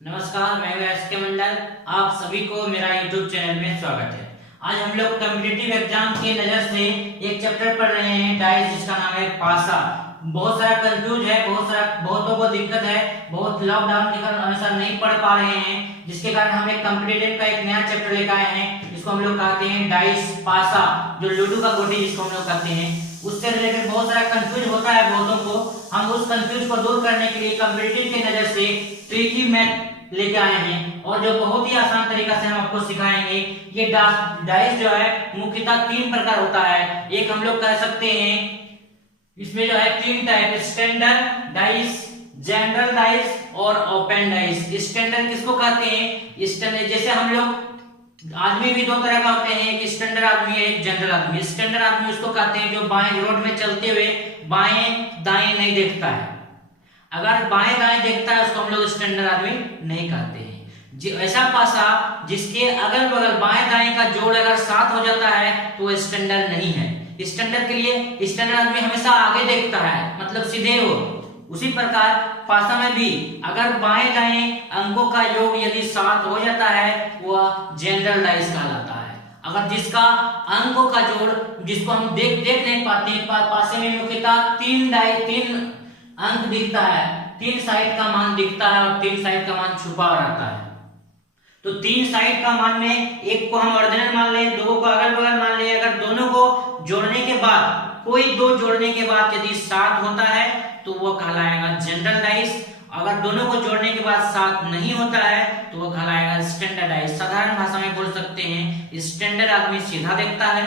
नमस्कार, मैं हूं एस के मंडल। आप सभी को मेरा यूट्यूब चैनल में स्वागत है। आज हम लोग कॉम्पिटिटिव एग्जाम की नजर से एक चैप्टर पढ़ रहे हैं डाइस, जिसका नाम है पासा। बहुत सारा कंफ्यूज है, बहुतों को दिक्कत है, बहुत लॉकडाउन के कारण अनुसार नहीं पढ़ पा रहे हैं, जिसके कारण हम एक कॉम्पिटिटिव का एक नया चैप्टर लेकर आए हैं, जिसको हम लोग कहते हैं डाइस पासा, जो लूडो का गोटी जिसको हम लोग कहते हैं। उससे रिलेटेड बहुत सारा कंफ्यूज होता है बहुतों को। हम उस कंफ्यूज को दूर करने के लिए कॉम्पिटिटिव की नजर से ट्रिकी मैथ लेके आए हैं, और जो बहुत ही आसान तरीका से हम आपको सिखाएंगे। ये डाइस जो है मुख्यतः तीन प्रकार होता है। एक हम लोग कह सकते हैं, इसमें जो है तीन type, standard dice, general dice और ओपन डाइस। स्टैंडर्ड किसको कहते हैं? स्टैंडर्ड जैसे हम लोग आदमी भी दो तरह का होते हैं, एक स्टैंडर्ड आदमी है, एक जनरल आदमी। स्टैंडर्ड आदमी उसको कहते हैं जो बाएं रोड में चलते हुए बाएं दाएं नहीं देखता है। अगर बाएं दाएं देखता है उसको हम लोग स्टैंडर्ड आदमी नहीं कहते हैं। ऐसा पासा जिसके अगल बगल बाएं दाएं का जोड़ अगर साथ हो जाता है तो वो स्टैंडर्ड नहीं है। स्टैंडर्ड के लिए स्टैंडर्ड आदमी हमेशा आगे देखता है, मतलब सीधे हो। उसी प्रकार पासा में भी अगर बाएं दाएं अंकों का योग यदि साथ हो जाता है वह जनरल डाइस कहलाता है। अगर जिसका अंकों का जोड़ जिसको हम देख नहीं पाते, पासे में मुख्यतः तीन अंक दिखता है, तीन साइड का मान दिखता है और तीन साइड का मान छुपा रहता है। तो तीन साइड का मान में एक को हम ओरिजिनल मान लें, दो को अगल बगल मान लें। अगर दोनों को जोड़ने के बाद कोई दो जोड़ने के बाद यदि सात होता है तो वो कहलाएगा जनरल डाइस। अगर दोनों को जोड़ने के बाद सात नहीं होता है तो वो कहलाएगा स्टैंडर्ड डाइस। साधारण भाषा में बोल सकते हैं स्टैंडर्ड आदमी सीधा देखता है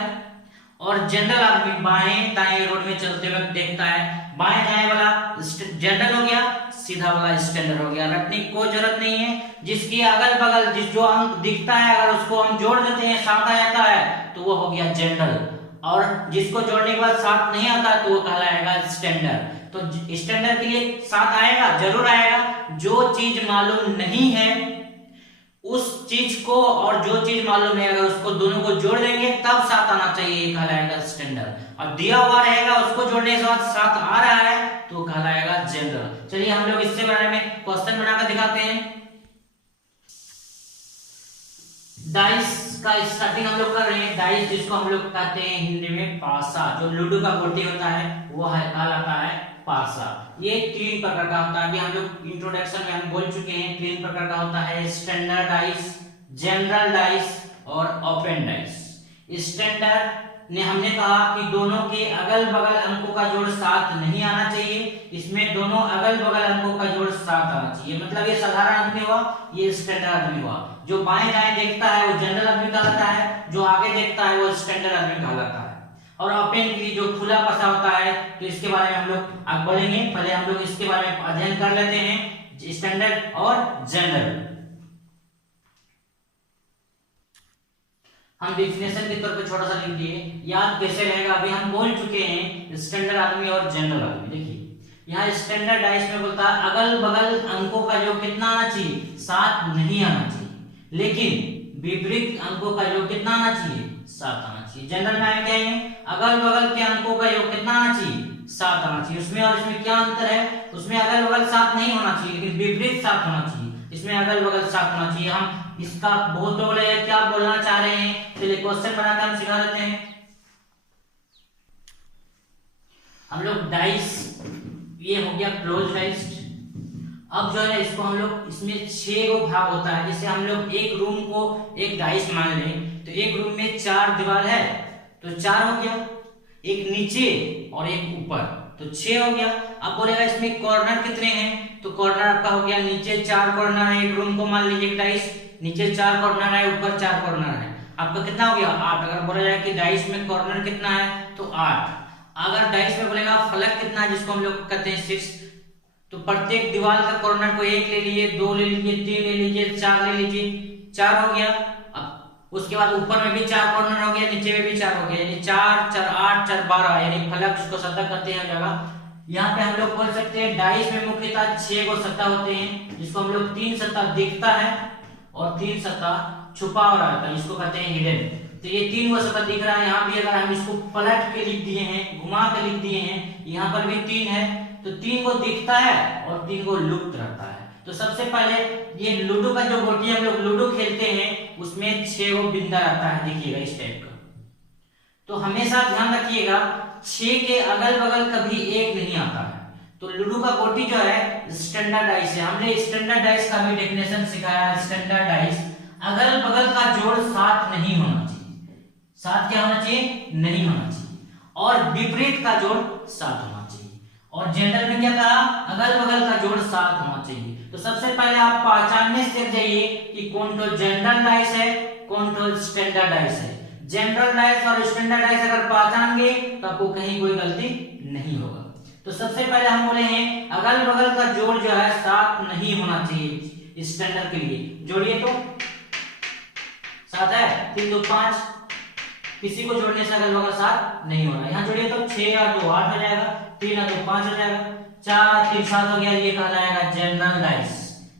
और जनरल आदमी बाएं दाएं रोड में चलते वक्त देखता है। बाएं दाएं वाला जनरल हो गया, सीधा वाला स्टैंडर्ड हो गया। रटने की कोई जरूरत नहीं है। जिसकी अगल बगल जिस जो अंक दिखता है अगर उसको हम जोड़ देते हैं साथ आ जाता है तो वो हो गया जनरल, और जिसको जोड़ने के बाद साथ नहीं आता तो वो कहलाएगा स्टैंडर्ड। तो स्टैंडर्ड के लिए साथ आएगा, जरूर आएगा। जो चीज मालूम नहीं है उस चीज को और जो चीज मालूम है अगर उसको दोनों को जोड़ देंगे तब साथ आना चाहिए, ये कहलाएगा स्टैंडर्ड। और दिया हुआ रहेगा उसको जोड़ने के बाद साथ आ रहा है तो कहलाएगा जनरल। चलिए हम लोग इससे बारे में क्वेश्चन बनाकर दिखाते हैं। डाइस का स्टार्टिंग हम लोग कर रहे हैं। डाइस जिसको हम लोग कहते हैं हिंदी में पासा, जो लूडो का गोटी होता है वो है कहलाता है पासा। ये तीन प्रकार का होता है। अभी हम लोग इंट्रोडक्शन में हम बोल चुके हैं तीन प्रकार का होता है, स्टैंडर्ड डाइस, जनरल डाइस और ओपन डाइस। स्टैंडर्ड ने हमने कहा कि दोनों के अगल बगल अंकों का जोड़ साथ नहीं आना चाहिए। इसमें दोनों अगल बगल अंकों का जोड़ साथ आना चाहिए, मतलब ये साधारण आदमी हुआ, ये स्टैंडर्ड आदमी हुआ। जो बाएं दाएं देखता है वो जनरल आदमी कहलाता है, जो आगे देखता है वो स्टैंडर्ड आदमी कहलाता है। और ओपन के लिए जो खुला पासा होता है तो इसके बारे में हम लोग आगे बढ़ेंगे। पहले हम लोग इसके बारे में अध्ययन कर लेते हैं, स्टैंडर्ड और जनरल। हम डिफिनेशन के तौर पे छोटा सा लिख दिए, याद कैसे रहेगा। अभी हम बोल चुके हैं स्टैंडर्ड आदमी और जनरल आदमी। देखिए यहाँ स्टैंडर्ड डाइस में बोलता है अगल बगल अंकों का योग कितना आना चाहिए, सात नहीं आना चाहिए, लेकिन विपरीत अंकों का योग कितना आना चाहिए, सात आना चाहिए। जनरल में आगे क्या है, अगल बगल के अंकों का योग कितना आना चाहिए, सात आना चाहिए। उसमें और इसमें क्या अंतर है, उसमें अगल बगल सात नहीं होना चाहिए लेकिन विपरीत सात होना चाहिए, इसमें अगल बगल सात होना चाहिए। हम इसका बहुत बड़े क्या बोलना चाह रहे हैं, चलिए क्वेश्चन बनाकर हम सिखा देते हैं। हम लोग डाइस, ये हो गया क्लोज डाइस। अब जो है इसको हम लोग, इसमें 6 गो भाग होता है। जैसे हम लोग एक रूम को एक डाइस मान लें तो एक रूम में 4 दीवार है तो 4 हो गया, एक नीचे और एक ऊपर तो 6 हो गया। अब बोलेगा इसमें कॉर्नर कितने हैं, तो कॉर्नर आपका हो गया, नीचे 4 कॉर्नर है एक रूम को मान लीजिए डाइस, नीचे 4 कॉर्नर है, ऊपर 4 कॉर्नर है, आपका कितना हो गया 8। अगर बोला जाए कि डाइस में कॉर्नर कितना है तो 8। अगर डाइस में बोलेगा फलक कितना है जिसको हम लोग कहते हैं 6, तो प्रत्येक दीवार का कॉर्नर को 1 ले लीजिए, 2 ले लीजिए, 3 ले लीजिए, 4 ले लीजिए, 4 हो गया। अब उसके बाद ऊपर में भी 4 कॉर्नर हो गया, नीचे में भी 4 हो गया, यानी 4 4 8 4 12, यानी फलक जिसको सत्ता कहते हैं जगह। यहाँ पे हम लोग बोल सकते हैं डाइस में मुख्यतः 6 गो सत्ता होते हैं, जिसको हम लोग 3 सत्ता दिखता है और 3 सत्ता छुपा हुआ रहता है, जिसको कहते हैं हिडन। तो ये 3 गो सत्ता दिख रहा है। यहाँ भी अगर हम इसको पलट के लिख दिए हैं, घुमा के लिख दिए हैं, यहाँ पर भी 3 है, तो 3 को दिखता है और 3 को लुप्त रहता है। तो सबसे पहले ये लूडो का जो गोटी हम लोग लूडो खेलते हैं उसमें 6 वो बिंदा रहता है, देखिएगा इस टाइप का। तो हमेशा ध्यान रखिएगा 6 के अगल बगल कभी एक नहीं आता है। तो लूडो का गोटी जो है स्टैंडर्ड डाइस है। हमने स्टैंडर्ड डाइस का भी डेफिनेशन सिखाया। स्टैंडर्ड डाइस अगल बगल का जोड़ 7 नहीं होना चाहिए। 7 क्या होना चाहिए? नहीं होना चाहिए। और विपरीत का जोड़ 7 होना चाहिए। और जनरल में क्या कहा? अगल बगल का जोड़ 7 होना चाहिए। तो सबसे पहले आप पहचानने सीख जाइए कि कौन तो जनरल डाइस है, कौन तो स्टैंडर्ड डाइस है। जनरल डाइस और स्टैंडर्ड डाइस अगर पहचान गए तो आपको कहीं कोई गलती नहीं होगा। तो सबसे पहले हम बोले हैं अगल बगल का जोड़ जो है 7 नहीं होना चाहिए स्टैंडर्ड के लिए। जोड़िए तो 7 है, 3 2 5, किसी को जोड़ने से अगल बगल 7 नहीं होना। यहाँ जोड़िए तो 6 और 2 8 हो जाएगा, 3 और 2 5 हो जाएगा, 4 और 3 7 हो गया। ये कहलाएगा जनरल डाइस,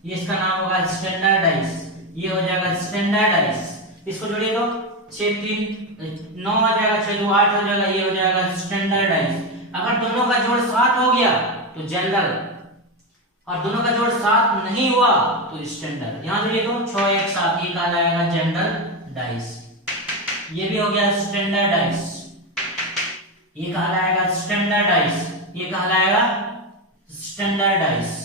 ये इसका नाम होगा स्टैंडर्ड डाइस, ये हो जाएगा स्टैंडर्ड डाइस। इसको जोड़िए तो 6 3 9 आ जाएगा, 6 2 8 हो जाएगा, ये हो जाएगा स्टैंडर्ड डाइस। अगर दोनों का जोड़ 7 हो गया तो जनरल, और दोनों का जोड़ 7 नहीं हुआ तो स्टैंडर्ड। यहां जोड़िए तो 6 1 7, ये कहलाएगा जनरल डाइस। ये भी हो गया स्टैंडर्ड डाइस, ये कहलाएगा स्टैंडर्ड डाइस, ये कहलाएगा स्टैंडर्ड डाइस।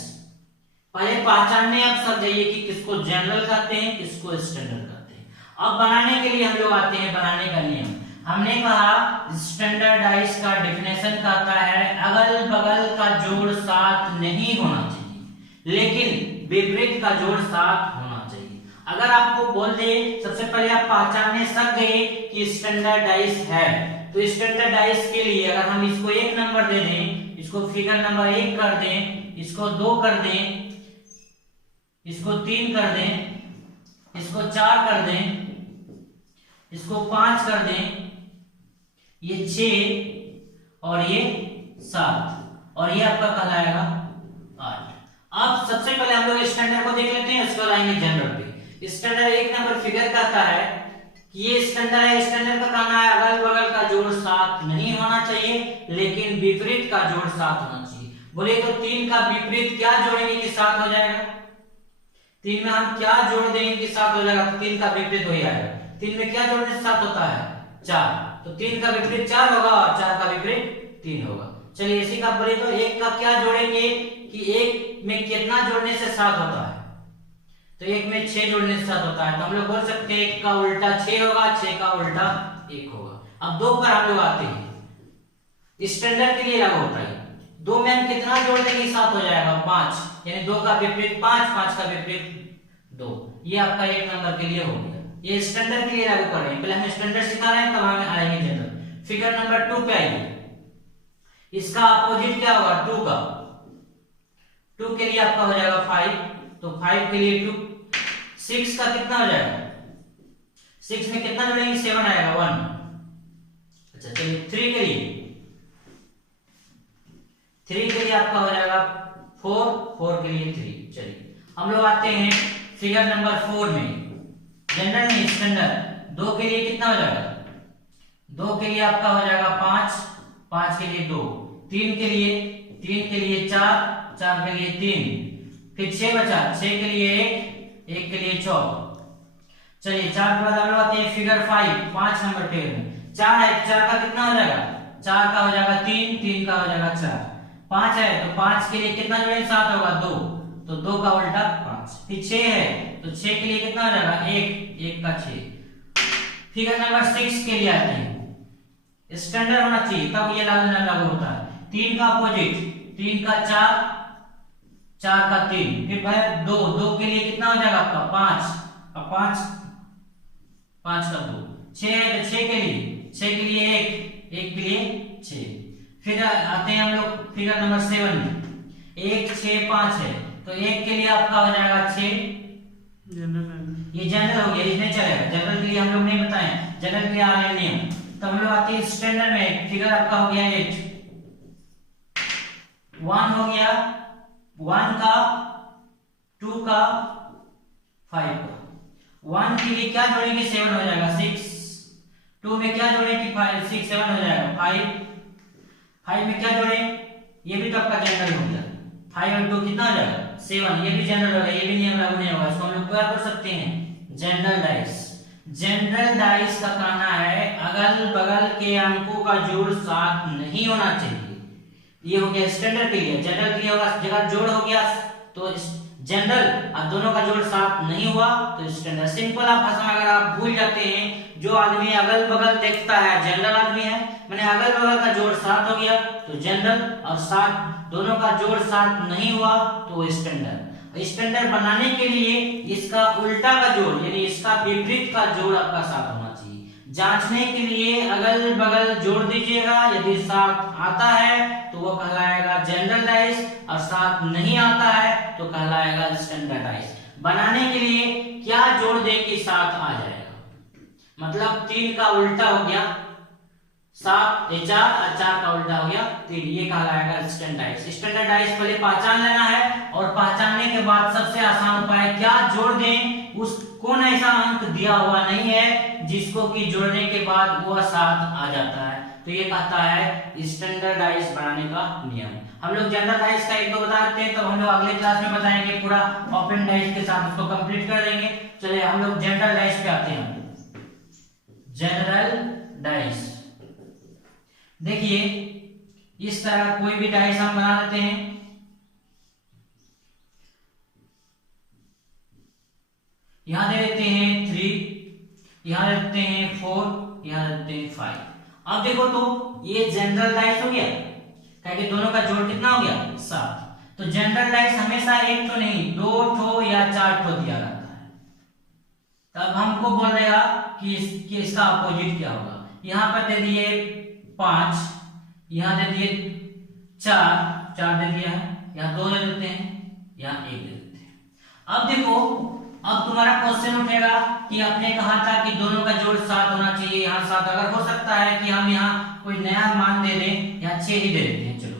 पहले पहचानने आप सब जाइए कि किसको जनरल कहते हैं, किसको स्टैंडर्ड कहते हैं। अब बनाने के लिए हम लोग आते हैं बनाने का नियम। हमने कहा स्टैंडर्ड डाइस का डेफिनेशन कहता है अगल बगल का जोड़ 7 नहीं होना चाहिए, लेकिन विपरीत का जोड़ 7 होना चाहिए। अगर आपको बोल दे सबसे पहले आप पहचानने सक गए कि स्टैंडर्ड डाइस है, तो स्टैंडर्ड डाइस के लिए अगर हम इसको 1 नंबर दे दें, इसको फिगर नंबर 1 कर दें, इसको 2 कर दें, इसको 3 कर दें, इसको 4 कर दें, इसको 5 कर दें, ये 6 और ये 7 और ये आपका कहलाएगा 8। अब सबसे पहले हम लोग स्टैंडर्ड को देख लेते हैं, उसके बाद आएंगे जनरल पे। स्टैंडर्ड 1 नंबर फिगर कहता है कि ये स्टैंडर्ड है। स्टैंडर्ड का कहना है अगल बगल का जोड़ 7 नहीं होना चाहिए, लेकिन विपरीत का जोड़ 7 होना चाहिए। बोले तो 3 का विपरीत क्या जोड़ेंगे कि 7 हो जाएगा? 3 में हम क्या जोड़ देंगे कि 7 हो जाएगा? तो 3 का विपरीत हो जाएगा। 3 में क्या जोड़ने से 7 होता है? 4। तो 3 का विपरीत 4 होगा और 4 का विपरीत 3 होगा। चलिए इसी का बोले तो 1 का क्या जोड़ेंगे कि 1 में कितना जोड़ने से 7 होता है? तो 1 में 6 जोड़ने से 7 होता है। तो हम लोग बोल सकते हैं 1 का उल्टा 6 होगा, 6 का उल्टा 1 होगा। अब 2 पर हम लोग आते हैं, स्टैंडर्ड के लिए लागू होता है। 2 में हम कितना जोड़ देंगे 7 हो जाएगा? 5, यानी 2 का विपरीत 5, 5 का विपरीत 2। ये आपका 1 नंबर के लिए हो गया। ये स्टैंडर्ड के लिए लागू कर रहे हैं। पहले हम स्टैंडर्ड सिखा रहे हैं, तब हमें आएंगे जनरल। फिगर नंबर 2 पे आइए। इसका अपोजिट क्या होगा? 2 का। 2 के लिए आपका हो जाएगा 5, तो 5 के लिए 2। 6 का कितना हो जाएगा? 6 में कितना जोड़ेंगे? 7 आएगा, 1। अच्छा चलिए 3 के लिए, 3 के लिए आपका हो जाएगा 4, 4 के लिए 3। चलिए हम लोग आते हैं फिगर नंबर 4 में, जनरल में स्टैंडर्ड। 2 के लिए कितना हो जाएगा? 2 के लिए आपका हो जाएगा 5, 5 के लिए 2, 3 के लिए 4, 4 के लिए 3, फिर 6 बचा, 6 के लिए 1, 1 के लिए 4। चलिए 4 के बाद हम लोग आते हैं फिगर 5, 5 नंबर टेबल में। 4 है, 4 का कितना हो जाएगा? 4 का हो जाएगा 3, 3 का हो जाएगा 4। 5 है तो 5 के लिए कितना जोड़ेंगे? 7 होगा 2, तो 2 का उल्टा 5। फिर 6 है तो 6 के लिए कितना हो जाएगा? 1, 1 का 6। फिगर नंबर 6 के लिए आते हैं। स्टैंडर्ड होना चाहिए तब ये लागू होता है। 3 का अपोजिट, 3 का 4, 4 का 3, फिर भाई 2, 2 के लिए कितना हो जाएगा आपका? 5 और 5, 5 का 2। 6 है तो 6 के लिए, 6 के लिए 1, 1 के लिए 6। फिर आते हैं हम लोग फिगर नंबर 7 में। 1 6 5 है तो 1 के लिए आपका हो जाएगा 6। ये जनरल हो गया, इसमें चलेगा। जनरल के लिए हम लोग नहीं बताएं, जनरल के लिए आ रहे नियम। तो हम लोग आते हैं स्टैंडर्ड में। फिगर आपका हो गया 8, 1 हो गया, 1 का, 2 का, 5 का। 1 के लिए क्या जोड़ेंगे? 7 हो जाएगा 6। 2 में क्या जोड़ेंगे? 5, 6 7 हो जाएगा 5। 5 में क्या जोड़े? ये भी तो आपका जनरल हो गया। 5 और 2 कितना हो जाएगा 7, ये भी जनरल होगा, ये भी नियम लागू नहीं होगा, इसको हम लोग क्या कर सकते हैं जनरल डाइस। जनरल डाइस का कहना है अगल बगल के अंकों का जोड़ 7 नहीं होना चाहिए। ये हो गया स्टैंडर्ड के लिए। जनरल के लिए होगा जगह जोड़ हो गया तो जनरल, और दोनों का जोड़ 7 नहीं हुआ तो स्टैंडर्ड। सिंपल आप भाषा में अगर आप भूल जाते हैं, जो आदमी अगल बगल देखता है जनरल आदमी है, मैंने अगल बगल का जोड़ 7 हो गया तो जनरल, और 7 दोनों का जोड़ 7 नहीं हुआ तो स्टैंडर्ड। स्टैंडर्ड बनाने के लिए इसका उल्टा का जोड़ यानी इसका विपरीत का जोड़ आपका 7 होना चाहिए। जांचने के लिए अगल बगल जोड़ दीजिएगा, यदि 7 आता है तो वो कहलाएगा जनरल डाइस, और 7 नहीं आता है तो कहलाएगा स्टैंडर्ड डाइस। बनाने के लिए क्या जोड़ दें कि 7 आ जाएगा, मतलब 3 का उल्टा हो गया 7, 4 और 4 का उल्टा हो गया 3, ये कहलाएगा स्टैंडर्डाइज। स्टैंडर्डाइज पहले पहचान लेना है, और पहचानने के बाद सबसे आसान उपाय क्या जोड़ दें, उस कौन ऐसा अंक दिया हुआ नहीं है जिसको कि जोड़ने के बाद वो 7 आ जाता है, तो ये कहता है स्टैंडर्डाइज बनाने का नियम। हम लोग जनरलाइज का एक दो बता देते हैं, तो हम लोग अगले क्लास में बताएंगे, पूरा ओपन डाइज के साथ उसको कंप्लीट कर देंगे। चलिए हम लोग जनरल डाइज पे आते हैं। जनरल डाइज देखिए इस तरह कोई भी डाइस हम बना लेते हैं। यहां दे देते हैं 3, यहां दे देते हैं 4, यहां दे देते हैं 5। अब देखो तो ये जनरल डाइस हो गया, क्योंकि दोनों का जोड़ कितना हो गया 7। तो जनरल डाइस हमेशा एक तो नहीं 2 ठो या 4 ठो दिया जाता है, तब हमको बोल देगा कि इसका अपोजिट क्या होगा। यहां पर दे दिए 5, यहां दे दिए 4 दे दिया है, यहां 2 दे देते हैं, यहां 1 दे देते हैं। अब देखो, अब तुम्हारा क्वेश्चन उठेगा कि आपने कहा था कि दोनों का जोड़ 7 होना चाहिए, यहां 7, अगर हो सकता है कि हम यहां कोई नया मान दे दें, यहां 6 ही दे देते हैं, चलो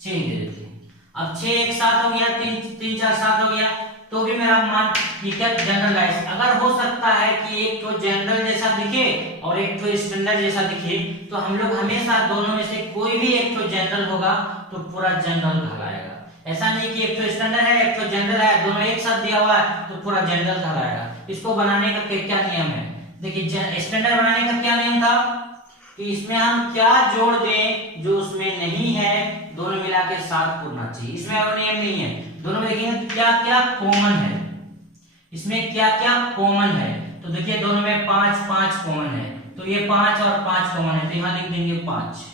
6 ही दे देते हैं। अब 6 1 7 हो गया, 3 3 4 7 हो गया, तो भी मेरा मान ठीक है जनरलाइज। अगर हो सकता है कि एक तो जनरल जैसा दिखे और एक तो स्टैंडर्ड जैसा दिखे, तो हम लोग हमेशा दोनों में से कोई भी एक तो जनरल होगा तो पूरा जनरल कहलाएगा। ऐसा नहीं कि एक तो स्टैंडर्ड है एक तो जनरल है, दोनों एक साथ दिया हुआ है तो पूरा जनरल कहलाएगा। इसको बनाने का क्या नियम है, देखिए स्टैंडर्ड बनाने का क्या नियम था कि इसमें हम क्या जोड़ दें जो उसमें नहीं है, दोनों मिला के 7 होना चाहिए। इसमें और नियम नहीं है, दोनों में देखिए क्या क्या कॉमन है, इसमें क्या क्या कॉमन है। तो देखिए दोनों में 5 5 कॉमन है, तो ये 5 और 5 कॉमन है, तो यहां लिख देंगे 5,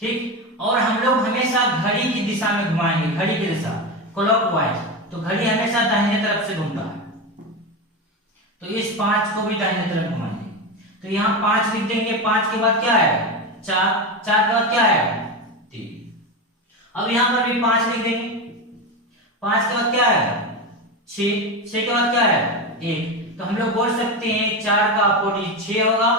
ठीक। और हम लोग हमेशा घड़ी की दिशा में घुमाएंगे, घड़ी की दिशा क्लॉकवाइज, तो घड़ी हमेशा दाहिने तरफ से घूमता है, तो इस 5 को भी दाहिने तरफ घुमाएंगे। तो यहाँ 5 लिख देंगे, 5 के बाद क्या है 4, 4 के बाद क्या है 3। अब यहाँ पर भी 5 लिख देंगे, 5 के बाद क्या है 6, 6 के बाद क्या है 1। तो हम लोग बोल सकते हैं 4 का अपोजिट 6 होगा,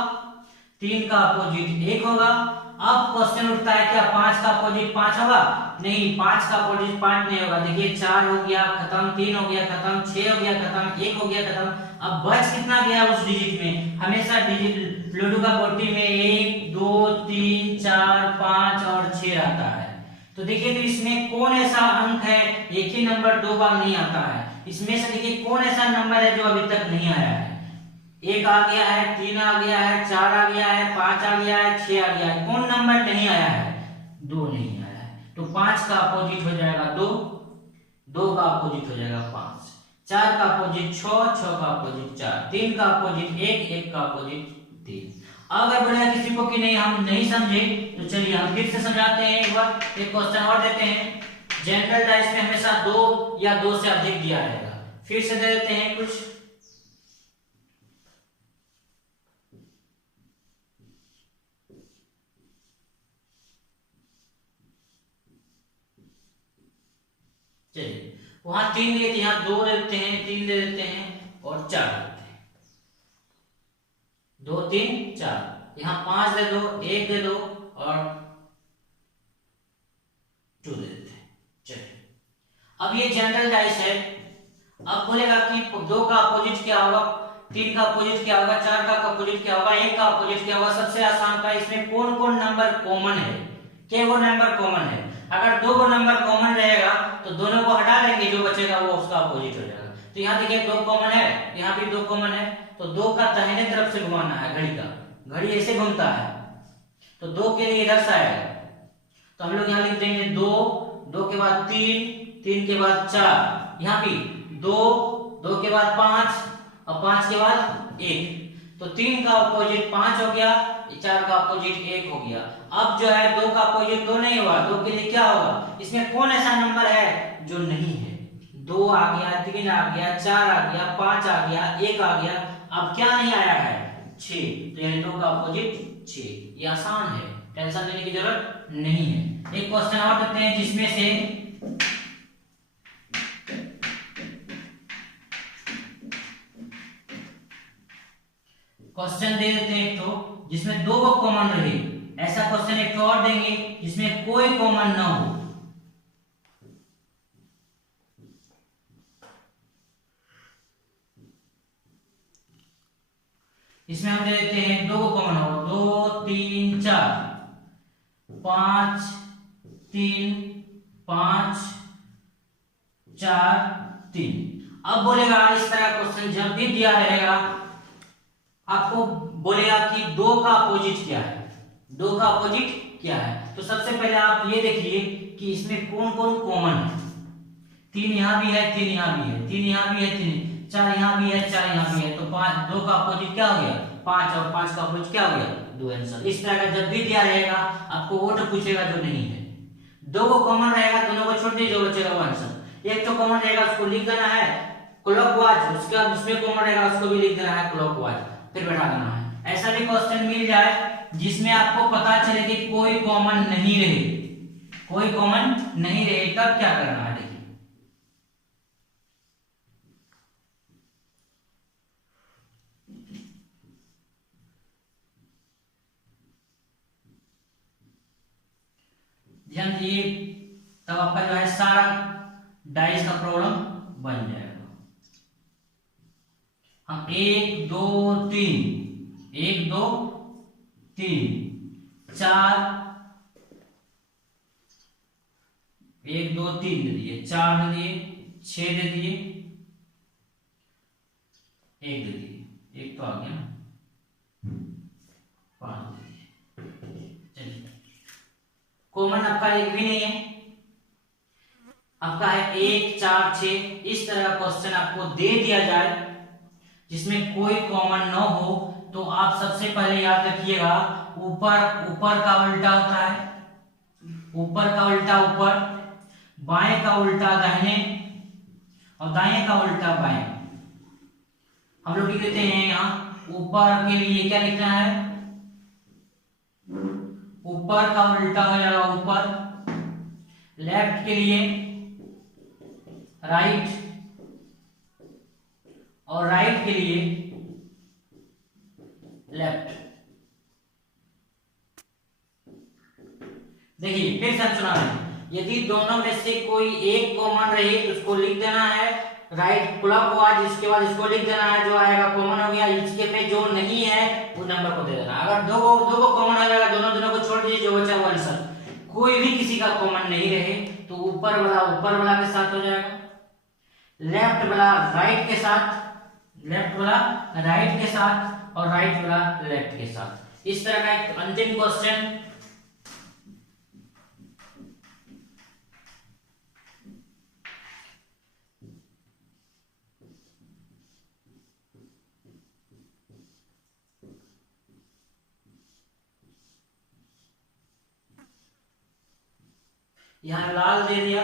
3 का अपोजिट 1 होगा। अब क्वेश्चन उठता है क्या 5 का अपोजिट 5 होगा, नहीं 5 का अपोजिट 5 नहीं होगा। देखिए 4 हो गया खत्म, 3 हो गया खत्म, 6 हो गया खत्म, 1 हो गया खत्म। अब बच कितना गया उस डिजिट में, हमेशा डिजिट लूडो का गोटी में 1 2 3 4 5 और 6 रहता है। तो देखिए तो इसमें कौन ऐसा अंक है, एक ही नंबर 2 बार नहीं आता है। इसमें से देखिए कौन ऐसा नंबर है जो अभी तक नहीं आया है। 1 आ गया है, 3 आ गया है, 4 आ गया है, 5 आ गया है, 6 आ गया है, कौन नंबर नहीं आया है 2 नहीं आया है। तो 5 का अपोजिट हो जाएगा 2, 2 का अपोजिट हो जाएगा 5, 4 का अपोजिट 6, 6 का अपोजिट 4, 3 का अपोजिट 1, 1 का अपोजिट 3। अगर बोलेगा किसी को कि नहीं हम नहीं समझे, तो चलिए हम फिर से समझाते हैं। एक बार एक क्वेश्चन और देते हैं। जनरल डाइस में हमेशा 2 या 2 से अधिक दिया रहेगा, फिर से दे देते हैं कुछ। चलिए वहां 3 दिए थे, यहाँ 2 दे देते हैं, 3 दे देते हैं और 4 देते हैं, 2 3 4। यहाँ 5 दे दो, 1 दे दो और 2 दे देते हैं। चलिए अब ये जनरल डाइस है। अब बोलेगा कि 2 का अपोजिट क्या होगा, 3 का अपोजिट क्या होगा, 4 का अपोजिट क्या होगा, 1 का अपोजिट क्या होगा। सबसे आसान का इसमें कौन कौन नंबर कॉमन है, क्या वो नंबर कॉमन है। अगर 2 नंबर कॉमन रहेगा तो यहाँ देखिए 2 कॉमन है, यहाँ भी 2 कॉमन है, तो 2 का दाहिने तरफ से घुमाना है घड़ी का, घड़ी ऐसे घूमता है, तो 2 के लिए इधर से आएगा, तो हम लोग यहाँ लिख देंगे 2, 2 के बाद 3, 3 के बाद 4, यहाँ भी 2, 2 के बाद 5 और 5 के बाद 1, तो 3 का अपोजिट 5 हो गया, 4 का अपोजिट 1 हो गया। अब जो है 2 का अपोजिट 2 नहीं हुआ, 2 के लिए क्या होगा, इसमें कौन ऐसा नंबर है जो नहीं है, 2 आ गया, 3 आ गया, 4 आ गया, 5 आ गया, 1 आ गया, अब क्या नहीं आया है 6, तो यानी 2 का अपोजिट 6। ये आसान है, टेंशन लेने की जरूरत नहीं है। एक क्वेश्चन और देखते हैं जिसमें से क्वेश्चन दे देते हैं एक तो जिसमें 2 कॉमन रहे, ऐसा क्वेश्चन एक और देंगे जिसमें कोई कॉमन ना हो। इसमें हम दे देते हैं 2 कॉमन हो, 2 3 4, 5 3 5 4 3। अब बोलेगा इस तरह क्वेश्चन जब भी दिया रहेगा आपको बोलेगा कि 2 का अपोजिट क्या है, 2 का अपोजिट क्या है। तो सबसे पहले आप ये देखिए कि इसमें कौन कौन कॉमन है, 3 यहाँ भी है, 3 यहाँ भी है, 3 यहाँ भी है, 3 4 यहाँ भी है, 4 यहाँ भी है, तो 5 2 का अपोजिट क्या हो गया 5 और 5 का अपोजिट क्या हो गया 2 आंसर। इस तरह का जब भी दिया रहेगा आपको वो तो पूछेगा जो नहीं है, 2 को कॉमन रहेगा, दोनों को छोड़ दीजिए, जो बचेगा वो आंसर। एक तो कॉमन रहेगा उसको लिख देना है क्लॉकवाइज, उसके बाद उसमें कॉमन रहेगा उसको भी लिख देना है क्लॉकवाइज, फिर बैठा देना है। ऐसा भी क्वेश्चन मिल जाए जिसमें आपको पता चले कि कोई कॉमन नहीं रहे, कोई कॉमन नहीं रहे, तब क्या करना है देखिए। ध्यान दिए, तब आपका जो है सारा डाइस का प्रॉब्लम बन जाएगा। हम 1 2 3 1 2 3 4 1 2 3 दे दिए, 4 दे दिए, 6 दे दिए, 1 दे दिए, 1 तो आ गया, 5 दे दिए। चलिए कॉमन आपका एक भी नहीं है, आपका है 1 4 6। इस तरह का क्वेश्चन आपको दे दिया जाए जिसमें कोई कॉमन न हो, तो आप सबसे पहले याद रखिएगा ऊपर ऊपर का उल्टा होता है, ऊपर का उल्टा ऊपर, बाएं का उल्टा दाहिने और दाएं का उल्टा बाएं। हम लोग लिख देते हैं यहाँ ऊपर के लिए क्या लिखना है, ऊपर का उल्टा हो जाएगा ऊपर, लेफ्ट के लिए राइट और राइट के लिए लेफ्ट। देखिए फिर से हम सुना रहे हैं, यदि दोनों में से कोई एक कॉमन रहे तो उसको लिख देना है राइट क्लॉकवाइज, इसके बाद इसको लिख देना है जो आएगा कॉमन हो गया, इसके में जो नहीं है वो नंबर को दे देना। अगर दो को कॉमन आ जाएगा, दोनों को छोड़ दीजिए, जो बचा वो आंसर। कोई भी किसी का कॉमन नहीं रहे तो ऊपर वाला के साथ हो जाएगा, लेफ्ट वाला राइट के साथ, लेफ्ट वाला राइट के साथ और राइट वाला लेफ्ट के साथ। इस तरह का एक अंतिम क्वेश्चन यहां लाल दे दिया,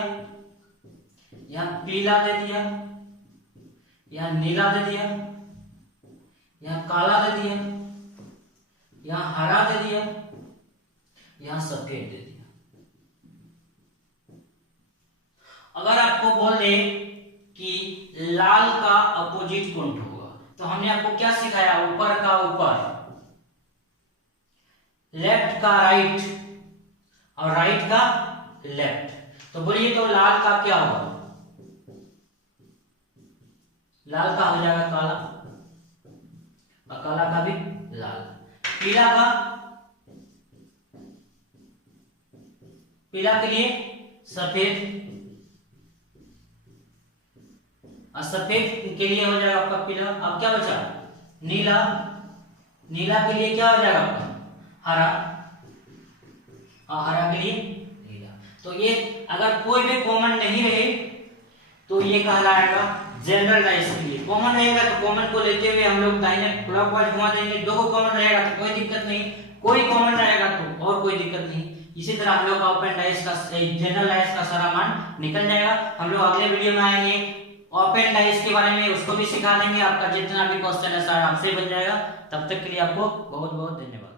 यहां पीला दे दिया, यहां नीला दे दिया, यहां काला दे दिया, यहां हरा दे दिया, यहां सफेद दे दिया। अगर आपको बोल दे कि लाल का अपोजिट कौन होगा, तो हमने आपको क्या सिखाया, ऊपर का ऊपर, लेफ्ट का राइट और राइट का लेफ्ट। तो बोलिए तो लाल का क्या होगा, लाल का हो जाएगा काला और काला का भी लाल। पीला का, पीला के लिए सफेद और सफेद के लिए हो जाएगा आपका पीला। अब क्या बचा? नीला। नीला के लिए क्या हो जाएगा आपका? हरा। और हरा के लिए नीला। तो ये अगर कोई भी कॉमन नहीं रहे तो ये कहलाएगा जनरल डाइस के लिए। कॉमन रहेगा तो कॉमन को लेते हुए हम लोग दाहिने क्लॉकवाइज घुमा देंगे। दो को कॉमन रहेगा तो कोई दिक्कत नहीं, कोई कॉमन रहेगा तो और कोई दिक्कत नहीं। इसी तरह हम लोग का ओपन डाइस का जनरल डाइस का सारा मान निकल जाएगा। हम लोग अगले वीडियो में आएंगे ओपन डाइस के बारे में, उसको भी सिखा देंगे। आपका जितना भी क्वेश्चन है सारा आपसे बन जाएगा। तब तक के लिए आपको बहुत बहुत धन्यवाद।